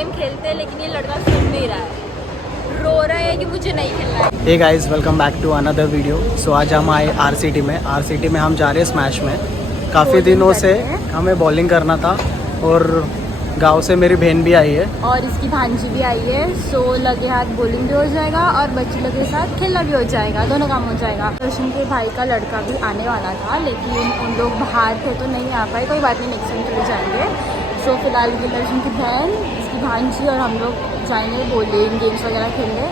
गेम खेलते हैं, लेकिन ये लड़का सुन नहीं रहा है, रो रहा है कि मुझे नहीं खेलना है। Hey guys, welcome back to another video. सो आज हम आए आरसीटी में। आरसीटी में हम जा रहे हैं स्मैश में। काफ़ी दिनों से हमें बॉलिंग करना था और गांव से मेरी बहन भी आई है और इसकी भांजी भी आई है। सो लगे हाथ बॉलिंग भी हो जाएगा और बच्चे लोग के साथ खेलना भी हो जाएगा, दोनों काम हो जाएगा। रोशन के भाई का लड़का भी आने वाला था, लेकिन उन लोग बाहर थे तो नहीं आ पाए। कोई बात नहीं, नेक्स्ट टाइम चले जाएंगे। सो फिलहाल रोशन की बहन, इसकी भांजी और हम लोग जाएंगे बॉलिंग गेम्स वगैरह खेलने।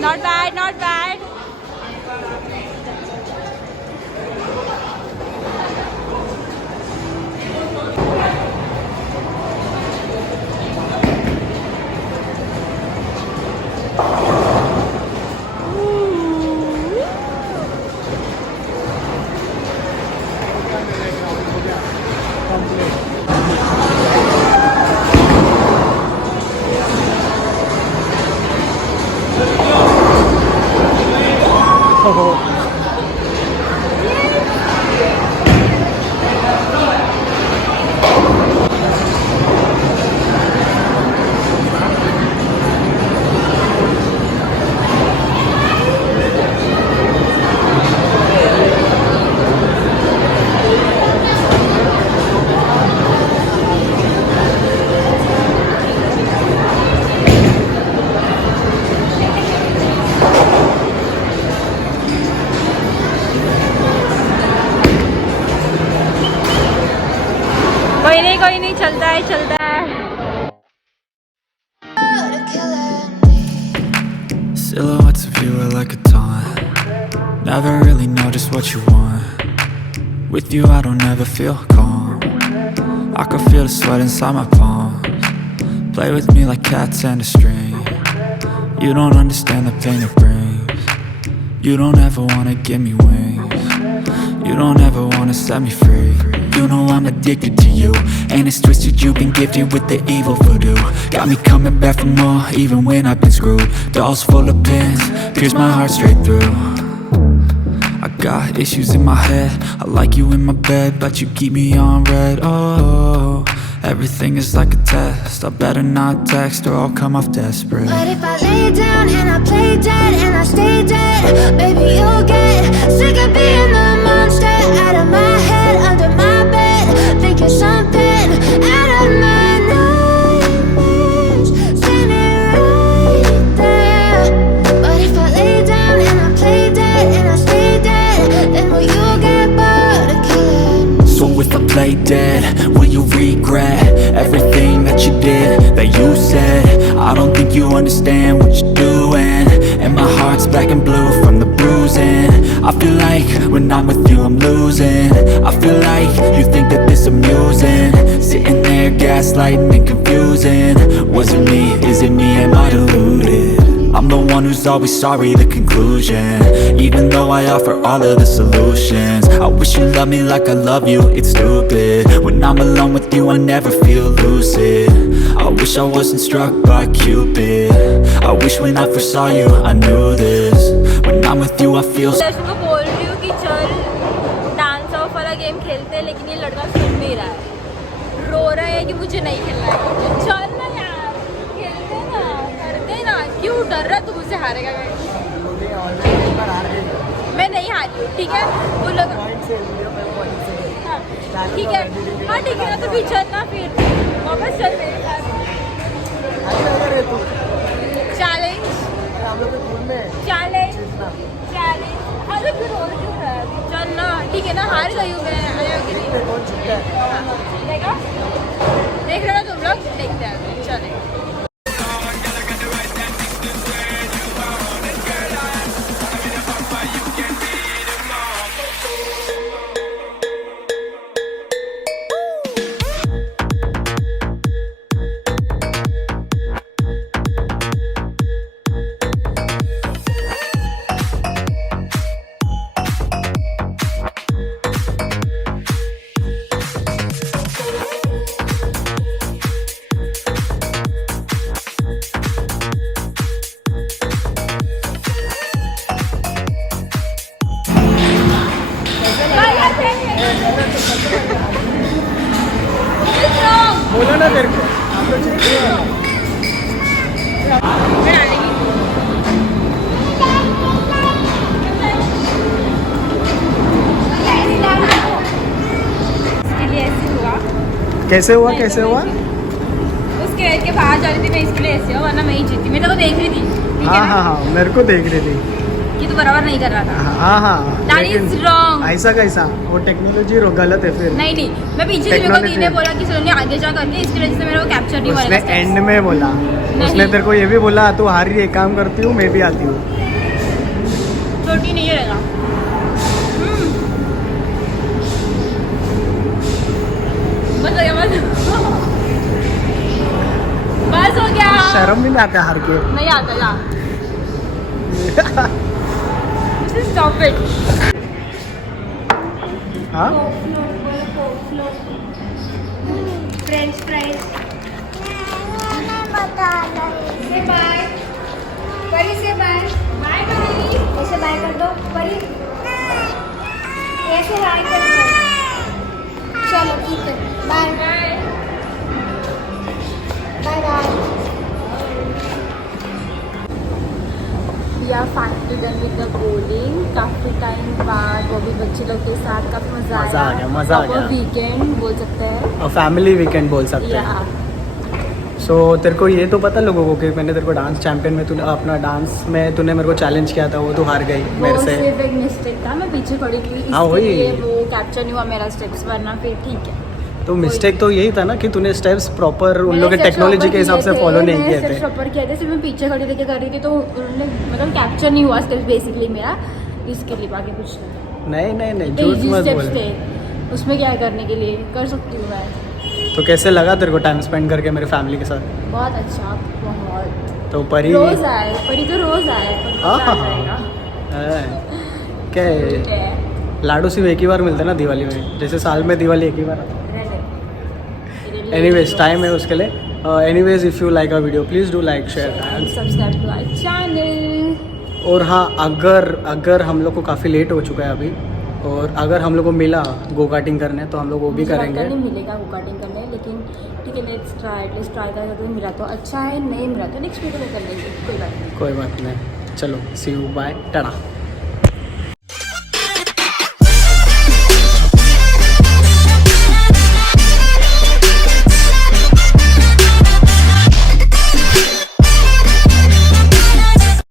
Not bad, not bad. कोई नहीं, चलता है चलता है। Silhouettes of you are like a taunt. Never really know just what you want. With you I don't ever feel calm. I can feel the sweat inside my palms. Play with me like cats and a string. You don't understand the pain it brings. You don't ever wanna give me wings. You don't ever wanna set me free. You know I'm addicted to you, and it's twisted, you've been gifted with the evil voodoo. Got me coming back for more, even when I've been screwed. Dolls full of pins, pierce my heart straight through. I got issues in my head, I like you in my bed, but you keep me on red. Oh, everything is like a test, I better not text or I'll come off desperate. But if I lay down and I play dead and I stay dead, baby you'll get sick of being the monster out of my head, under my bed, thinking something out lay dead? Will you regret everything that you did, that you said? I don't think you understand what you're doing, and my heart's black and blue from the bruising. I feel like when I'm with you I'm losing. I feel like you think that this amusing, sitting there gaslighting and confusing. Was it me? Is it me? Am I deluded? I'm the one who's always sorry, the conclusion, even though I offer all of the solutions. I wish you loved me like I love you, it's stupid. When I'm alone with you I never feel lucid. I wish I wasn't struck by Cupid. I wish when I first saw you I knew this. When I'm with you I feel दर्शन को बोल रही हूँ कि चल dance of वाला गेम खेलते हैं, लेकिन ये लड़का सुन नहीं रहा है, रो रहा है कि मुझे नहीं खेलना है। तो चल ना यार, खेलते ना, करते ना, क्यों डर रहा तू मुझसे हारेगा? मैं नहीं हारी हूँ, ठीक है? वो लोग हाँ, ठीक है, हाँ ठीक है ना, तो भी चल ना फिर वापस चल मेरे साथ। चैलेंज चैलेंज चैलेंज, अरे फिर और क्यों है? चल ना, ठीक है ना, हार गई हूँ मैं। देखा, देख रहे हो तुम लोग? देखते हैं, चले। बोला ना तेरे को, आप लोग जीत गए। कैसे हुआ? कैसे हुआ? उसके के बाहर जा रही थी मैं, इसके लिए ऐसे हुआ, वरना मैं ही जीती। मैं तो देख रही थी। हाँ हाँ हाँ, मेरे को देख रही थी कि तू बराबर नहीं कर रहा था। हाँ हाँ, That is wrong। ऐसा कैसा? वो टेक्नोलॉजी गलत है फिर। नहीं नहीं, मैं पीछे से, मेरे को दीदी ने बोला कि सोनी आगे जा करके, इसकी वजह से मेरे को कैप्चर नहीं हुआ। उसने एंड में बोला, उसने तेरे को ये भी बोला तू हार रही है, काम करती हूँ मैं भी आती हूँ। छोटी नहीं रहेगा। बस हो गया, बस हो गया। शर्म भी नहीं आता हार के? नहीं आता ला। Stop it। हाँ? French fries। Say bye। परी से बाय। बाय परी। ऐसे बाय कर दो परी। ऐसे हाय कर दो। चलो ठीक है, बाय बाय बाय बाय। या finally done with the bowling. काफ़ी टाइम बाद वो भी बच्चे लोग के साथ, काफ़ी मज़ा आया। मज़ा आ गया। वीकेंड बोल सकते हैं, और फैमिली वीकेंड बोल सकते हैं। सो तेरे को ये तो पता लोगों को कि मैंने तेरे को डांस चैंपियन में तूने अपना डांस में तूने मेरे को चैलेंज किया था, वो तू हार गई मेरे से। सिर्फ एक मिस्टेक था, मैं पीछे खड़ी थी, हाँ, वही। इसलिए वो कैप्चर नहीं हुआ मेरा स्टेप्स, वरना फिर ठीक है। तो मिस्टेक तो यही था ना कि तूने स्टेप्स प्रॉपर उन लोगों के टेक्नोलॉजी के हिसाब से फॉलो नहीं किए थे। प्रॉपर किया था, सिर्फ मैं पीछे खड़ी देके कर रही थी, तो उन्होंने मतलब कैप्चर नहीं हुआ स्टेप्स बेसिकली मेरा, इसके लिए बाकी कुछ नहीं नहीं नहीं, झूठ मत बोल। थे उसमें क्या करने के लिए कर सकती हूँ मैं। तो कैसे लगा तेरे को टाइम स्पेंड करके मेरे फैमिली के साथ? बहुत अच्छा, बहुत। तो परी रोज आए, परी तो रोज आए, हाँ हाँ हाँ, क्या है, लाडू सिर्फ एक ही बार मिलते हैं ना दिवाली में, जैसे साल में दिवाली एक ही बार। एनीवेज टाइम है उसके लिए। Anyways if you like a video please do like share and subscribe to our channel. और हाँ, अगर हम लोग को काफ़ी लेट हो चुका है अभी, और अगर हम लोग को मिला गो कार्टिंग करने तो हम लोग वो भी करेंगे। नहीं मिलेगा गो कार्टिंग करने, लेकिन ठीक है, लेट्स ट्राई करके मिला तो अच्छा है, नहीं मिला तो नेक्स्ट वीडियो में कर लेंगे, कोई बात नहीं। कोई बात नहीं, चलो सी यू, बाय, टाटा।